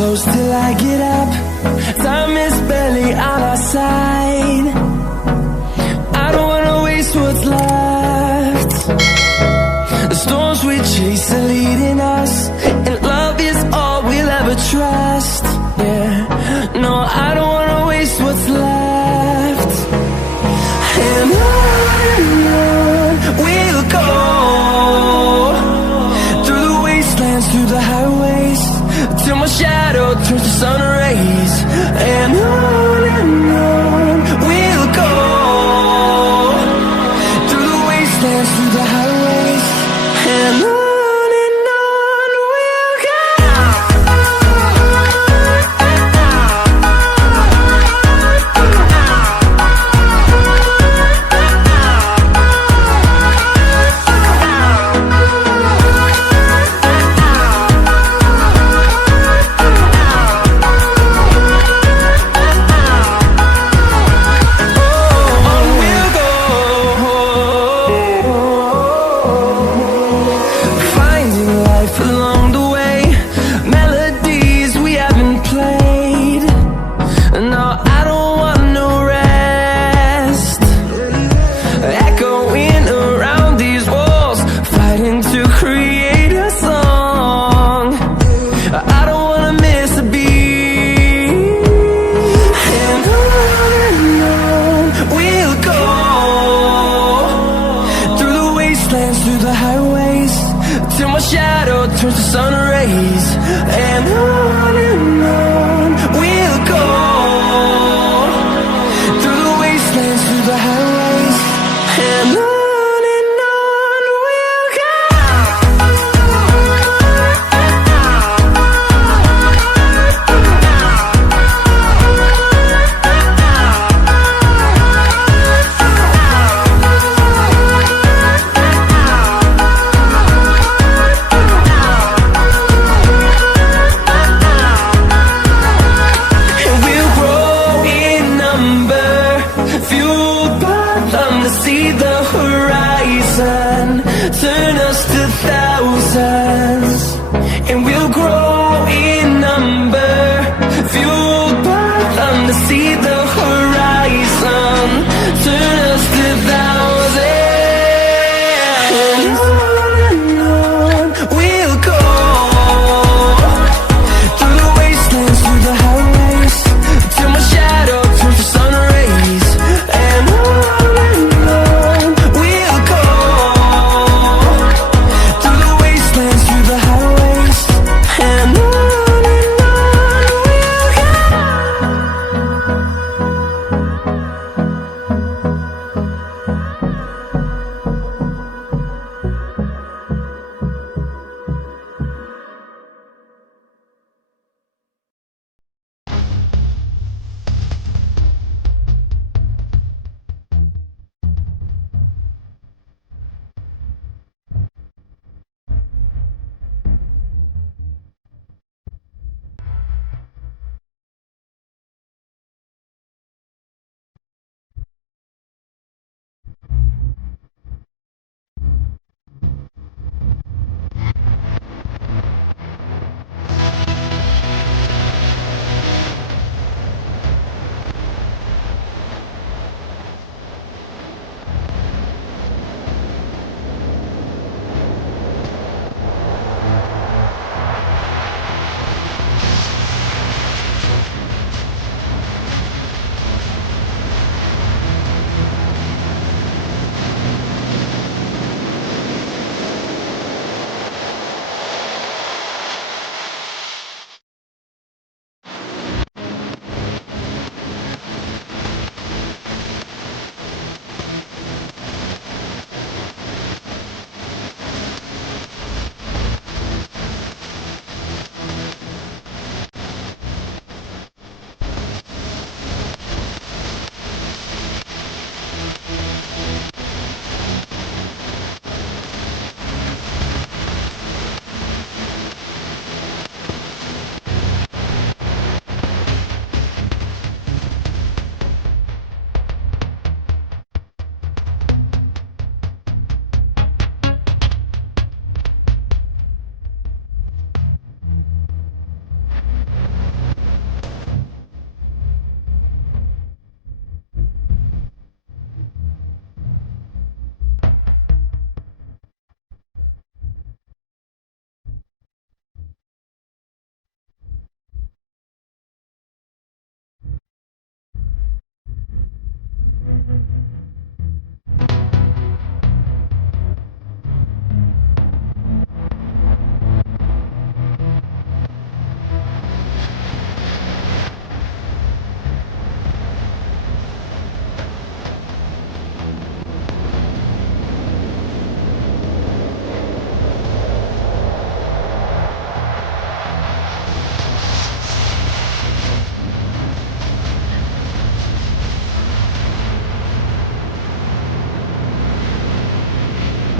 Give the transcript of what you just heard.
close till I get up. Time is barely on our side. I don't wanna waste what's left. The storms we chase are leading us, and love is all we'll ever trust. Yeah, no, I don't wanna waste what's left. And on we'll go, through the wastelands, through the highways, till my shadow turns to sun rays. And on we'll go, through the wastelands, through the highways, and on we'll go. Through the highways, till my shadow turns to sun rays. And on we'll go, through the wastelands, through the highways, and on we'll go. See the horizon, turn us to thousands, and we'll grow in number, fuel